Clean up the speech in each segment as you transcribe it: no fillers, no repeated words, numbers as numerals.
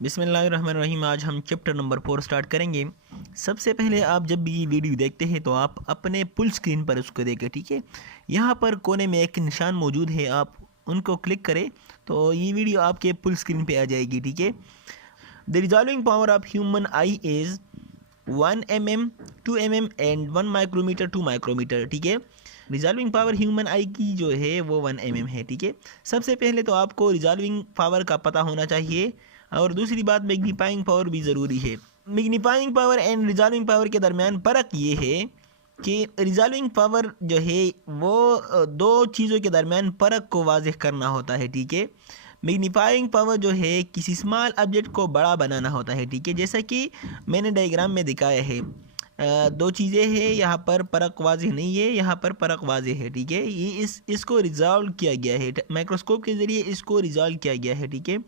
बिस्मिल्लाहिर्रहमानिर्रहीम। आज हम चैप्टर नंबर 4 स्टार्ट करेंगे। सबसे पहले आप जब भी ये वीडियो देखते हैं तो आप अपने फुल स्क्रीन पर उसको देखें, ठीक है। यहाँ पर कोने में एक निशान मौजूद है, आप उनको क्लिक करें तो ये वीडियो आपके फुल स्क्रीन पे आ जाएगी, ठीक है। The resolving power of human eye is 1 mm, 2 mm and 1 micrometre 2 micrometre, ठीक है। रिजॉल्विंग पावर ह्यूमन आई की जो है वो 1 mm है, ठीक है। सबसे पहले तो आपको रिजॉल्विंग पावर का पता होना चाहिए और दूसरी बात मैग्नीफाइंग पावर भी ज़रूरी है। Magnifying power and resolving power के दरमियान फ़र्क ये है कि रिजॉल्विंग पावर जो है वो दो चीज़ों के दरमियान फ़र्क को वाज़ेह करना होता है, ठीक है। मैग्नीफाइंग पावर जो है किसी स्मॉल ऑब्जेक्ट को बड़ा बनाना होता है, ठीक है। जैसा कि मैंने डायग्राम में दिखाया है, दो चीज़ें हैं, यहाँ पर फ़र्क वाज़ेह नहीं है, यहाँ पर फ़र्क वाज़ेह है, ठीक है। ये इसको रिजॉल्व किया गया है, माइक्रोस्कोप के ज़रिए इसको रिजॉल्व किया गया है, ठीक है।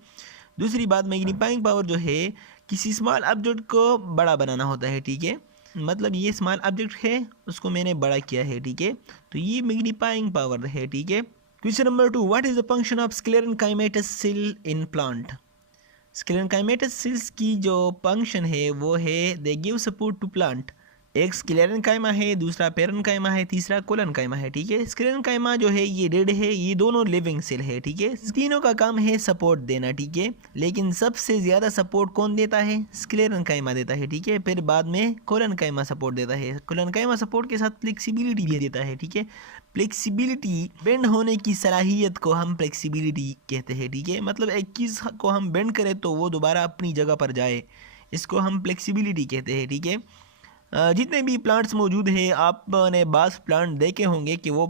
दूसरी बात, मैग्नीफाइंग पावर जो है किसी स्मॉल ऑब्जेक्ट को बड़ा बनाना होता है, ठीक है। मतलब ये स्मॉल ऑब्जेक्ट है, उसको मैंने बड़ा किया है, ठीक है। तो ये मैग्नीफाइंग पावर है, ठीक है। Question number 2, what is the function of sclerenchymatous cell in plant. Sclerenchymatous cells की जो फंक्शन है वो है they give support to plant. एक स्क्लेरेनकाइमा है, दूसरा पेरेनकाइमा है, तीसरा कोलेनकाइमा है, ठीक है। स्क्लेरेनकाइमा जो है ये डेड है, ये दोनों लिविंग सेल है, ठीक है। तीनों का काम है सपोर्ट देना, ठीक है। लेकिन सबसे ज़्यादा सपोर्ट कौन देता है? स्क्लेरेनकाइमा देता है, ठीक है। फिर बाद में कोलेनकाइमा सपोर्ट देता है। कोलेनकाइमा सपोर्ट के साथ फ्लेक्सिबिलिटी भी देता है, ठीक है। फ्लेक्सिबिलिटी, बेंड होने की सलाहियत को हम फ्लेक्सिबिलिटी कहते हैं, ठीक है। मतलब एक चीज़ को हम बेंड करें तो वो दोबारा अपनी जगह पर जाए, इसको हम फ्लेक्सिबिलिटी कहते हैं, ठीक है। जितने भी प्लांट्स मौजूद हैं, आपने बाज़ प्लांट देखे होंगे कि वो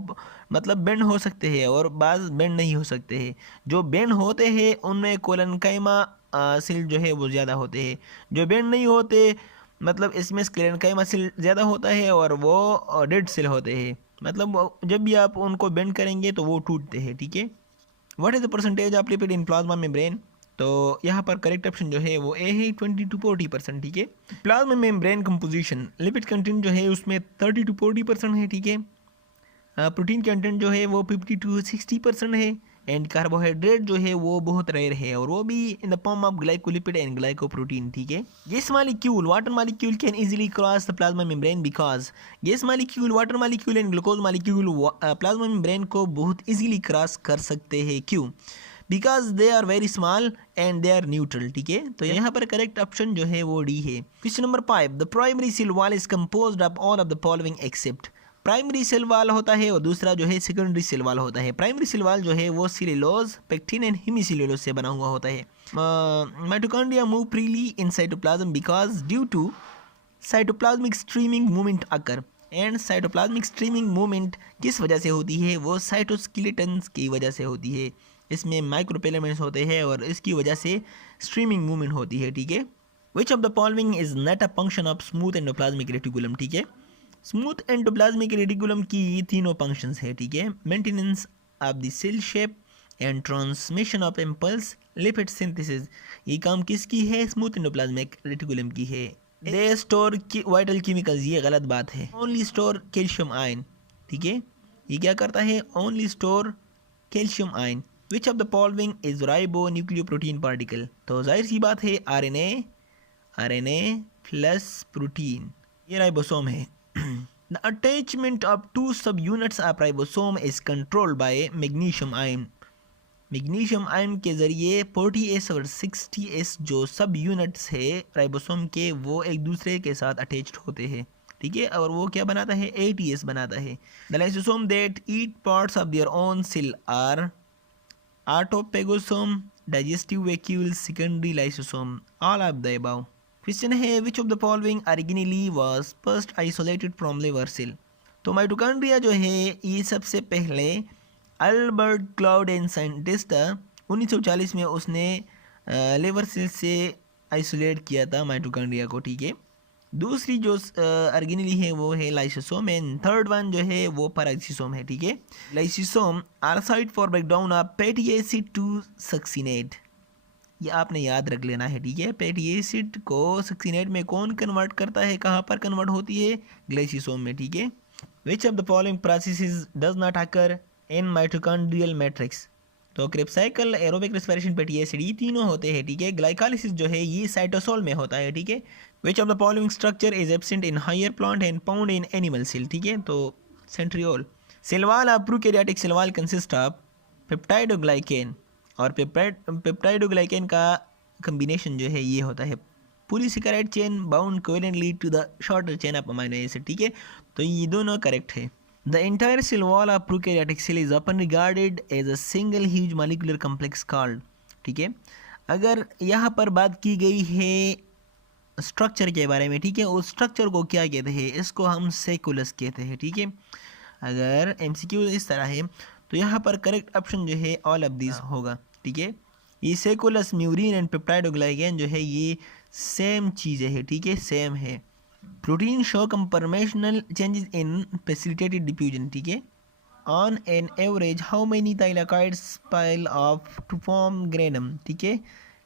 मतलब बेंड हो सकते हैं और बाज़ बेंड नहीं हो सकते हैं। जो बेंड होते हैं उनमें कोलेनकाइमा सेल जो है वो ज़्यादा होते हैं। जो बेंड नहीं होते मतलब इसमें स्क्लेरेनकाइमा सेल ज़्यादा होता है और वो डेड सेल होते हैं। मतलब जब भी आप उनको बेंड करेंगे तो वो टूटते हैं, ठीक है। What is the percentage of lipid in plasma membrane. तो यहाँ पर करेक्ट ऑप्शन जो है वो ए है, 20 to 40%, ठीक है। Plasma membrane composition, lipid content जो है उसमें 30 to 40% है, ठीक है। प्रोटीन कंटेंट जो है वो 50 to 60% है एंड कार्बोहाइड्रेट जो है वो बहुत रेयर है और वो भी in the form of glycolipid and glycoprotein, ठीक है। Gas molecule, water molecule can easily cross the plasma membrane because gas molecule, water molecule and glucose molecule plasma membrane को बहुत इजीली क्रॉस कर सकते हैं, क्यों? Because they are very small and they are neutral, ठीक है। तो यहाँ पर करेक्ट ऑप्शन जो है वो डी है। Question number 5, the primary cell wall is composed of all of the following except. Primary cell wall होता है और दूसरा जो है सेकेंडरी सेल वाल होता है। प्राइमरी सेल वाल जो है वो सेल्यूलोज, पेक्टिन एंड हेमीसेल्यूलोज से बना हुआ होता है। Mitochondria move freely in cytoplasm because due to cytoplasmic streaming movement occur. And cytoplasmic streaming movement किस वजह से होती है? वो साइटोस्केलेटन्स की वजह से होती है। इसमें माइक्रोफिलामेंट्स होते हैं और इसकी वजह से स्ट्रीमिंग मूवमेंट होती है, ठीक है। Which of the following is not a function of smooth endoplasmic reticulum, ठीक है। स्मूथ एंडोप्लाज्मिक रेटिकुलम की तीनों फंक्शंस है, ठीक है। Maintenance of the cell shape and transmission of impulse, lipid synthesis, ये काम किसकी है? स्मूथ एंडोप्लाज्मिक रेटिकुलम की है। दे स्टोर वाइटल केमिकल्स, ये गलत बात है। ओनली स्टोर कैल्शियम आयन, ठीक है। ये क्या करता है? Only store calcium ion. Which of the following is ribo nucleoprotein particle. तो जाहिर सी बात है आरएनए प्लस प्रोटीन, ये राइबोसोम है। The attachment of two subunits of ribosome is controlled by magnesium ion. Magnesium ion के ज़रिए 40S और 60S जो सब यूनिट्स है राइबोसोम के, वो एक दूसरे के साथ अटैच्ड होते हैं, ठीक है। और वो क्या बनाता है? 80S बनाता है। The lysosome that eat parts of their own cell are autophagosome, digestive vacuole, secondary lysosome, all of the above. Question है which of the following originally was first isolated from liver cell. तो mitochondria जो है ये सबसे पहले Albert क्लाउडेन scientist 1940 में उसने liver cell से आइसोलेट किया था माइटोकॉन्ड्रिया को, ठीक है। दूसरी जो ओरिजिनली है वो है लाइसोसोम एंड थर्ड वन जो है वो पेराक्सिसोम है, ठीक है। Lysosome are site for breakdown of fatty acid to succinate, ये आपने याद रख लेना है, ठीक है। फैटी एसिड को सक्सिनेट में कौन कन्वर्ट करता है? कहाँ पर कन्वर्ट होती है? ग्लाइसोसोम में, ठीक है। Which of the following processes does not occur in mitochondrial matrix. तो क्रिप्साइकल, एरोबिक रेस्पिरेशन, फैटी एसिड, ये तीनों होते हैं, ठीक है। ग्लाइकोलाइसिस जो है ये साइटोसोल में होता है, ठीक है। Which of the following structure is absent in higher plant and found in animal cell, ठीक है। तो centriole. Cell wall of prokaryotic cell wall consist of peptidoglycan, और पेप्टाइडोग्लाइकेन का कम्बिनेशन जो है ये होता है polysaccharide chain bound covalently to the shorter chain of amino acid, ठीक है। तो ये दोनों करेक्ट है। The entire cell wall of prokaryotic cell is often regarded as a single huge molecular complex called, ठीक है। अगर यहाँ पर बात की गई है स्ट्रक्चर के बारे में, ठीक है, उस स्ट्रक्चर को क्या कहते हैं, इसको हम सेकुलस कहते हैं, ठीक है। अगर एमसीक्यू इस तरह है तो यहाँ पर करेक्ट ऑप्शन जो है ऑल ऑफ दिस होगा, ठीक है। ये सेकुलस, म्यूरिन एंड पेप्टाइडोग्लाइकेन जो है ये सेम चीज़ें है, ठीक है, सेम है। Protein show conformational changes in facilitated diffusion, ठीक है। On an average how many thylakoids pile of to form granum, ठीक है।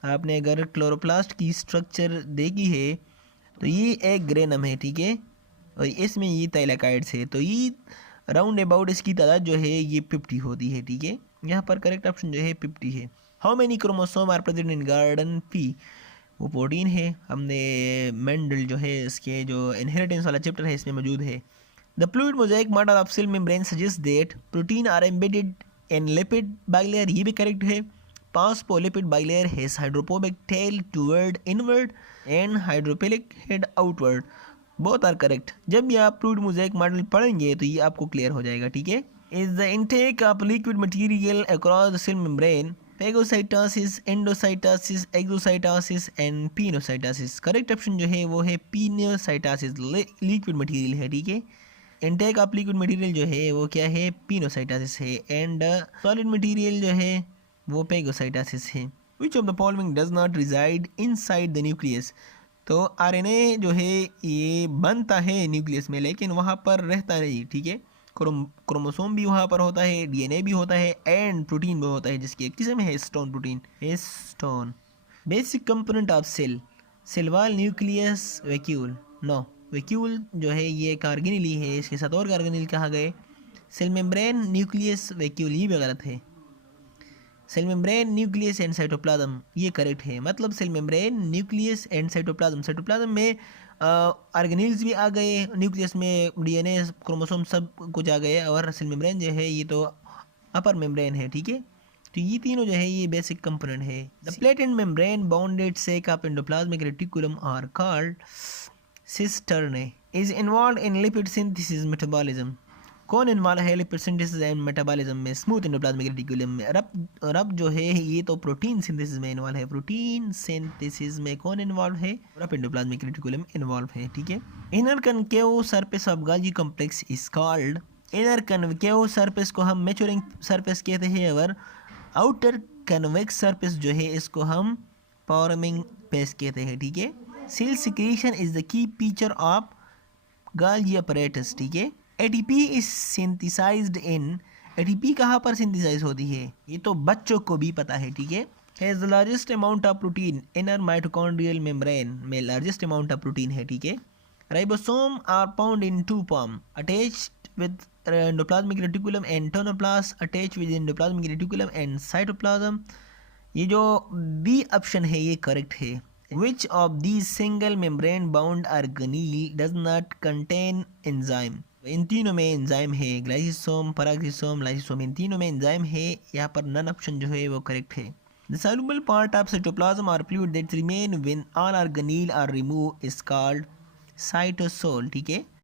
आपने अगर क्लोरोप्लास्ट की स्ट्रक्चर देखी है तो ये एक ग्रेनम है, ठीक है, और इसमें ये थाइलाकॉइड्स है, तो ये राउंड अबाउट इसकी तादाद जो है ये 50 होती है, ठीक है। यहाँ पर करेक्ट ऑप्शन जो है 50 है। How many chromosome are present in garden pea, वो प्रोटीन है। हमने मेंडल जो है इसके जो इनहेरिटेंस वाला चैप्टर है इसमें मौजूद है। The fluid mosaic model of cell membrane suggest that protein are embedded in lipid bilayer, ये भी करेक्ट है। Phospholipid bilayer has hydrophobic tail toward inward and hydrophilic head outward, both are correct. जब भी आप फ्लूइड मोज़ेक मॉडल पढ़ेंगे तो ये आपको क्लियर हो जाएगा, ठीक है। Is the intake of liquid material across the cell membrane phagocytosis, endocytosis, exocytosis and pinocytosis, correct option जो है वो है पिनोसाइटोसिस, लिक्विड मटेरियल है, ठीक है। इनटेक ऑफ लिक्विड मटेरियल जो है वो क्या है, पिनोसाइटोसिस है, एंड सॉलिड मटेरियल जो है वो पेगोसाइटोसिस है। Which of the following does not reside inside the nucleus, तो आरएनए जो है ये बनता है न्यूक्लियस में लेकिन वहाँ पर रहता नहीं, ठीक है। क्रोमोसोम भी वहाँ पर होता है, डीएनए भी होता है, एंड प्रोटीन भी होता है जिसकी एक किस्म है histone protein, histone. Basic component of cell, cell wall, nucleus, vacuole. No, vacuole जो है ये एक ऑर्गेनेल ही है, इसके साथ और ऑर्गेनेल कहा गए। सेल मेम्ब्रेन, न्यूक्लियस, वैक्यूल, ये भी गलत है। Cell membrane, nucleus and cytoplasm, ये करेक्ट है। मतलब cell membrane, nucleus and cytoplasm, cytoplasm में ऑर्गेनेल्स भी आ गए, न्यूक्लियस में डीएनए, क्रोमोसोम सब कुछ आ गए, और सेल मेम्ब्रेन जो है ये तो अपर मेम्ब्रेन है, ठीक है। तो ये तीनों जो है ये बेसिक कंपोनेंट है। The flattened membrane bounded sac of endoplasmic reticulum are called cisternae, is involve in lipid synthesis metabolism, कौन इन्वॉल्व है लिपिड सिंथेसिस एंड मेटाबॉलिज्म में, स्मूथ एंडोप्लाज्मिक रेटिकुलम में। रब जो है ये तो प्रोटीन सिंथेसिस में इन्वॉल्व है, प्रोटीन सिंथेसिस में कौन इन्वॉल्व है, रब एंडोप्लाज्मिक रेटिकुलम इन्वॉल्व है, ठीक है। Inner concave surface of Golgi complex is called, inner concave surface को हम मैच्योरिंग सरफेस कहते हैं, और आउटर कन्वेक्स सरफेस जो है इसको हम फॉर्मिंग फेस कहते हैं, ठीक है। Cell secretion is the key feature of Golgi apparatus, ठीक है। ATP is synthesized in, ATP कहाँ पर सिंथेसाइज होती है ये तो बच्चों को भी पता है, ठीक है। Has the largest amount of protein, inner mitochondrial membrane में लार्जेस्ट अमाउंट ऑफ प्रोटीन है, ठीक है। Ribosome are found in two form, attached with endoplasmic reticulum and tonoplast attached with endoplasmic reticulum and cytoplasm, ये जो B option है ये correct है। Which of these single membrane bound organelle does not contain enzyme, इन तीनों में enzyme है, ग्लाइसोसोम, पैराक्सिसोम, lysosome, इन तीनों में एंजाइम है, यहाँ पर नन ऑप्शन जो है वो करेक्ट है। The soluble part of cytoplasm और fluid that remain when all organelle are remove is called cytosol, ठीक है।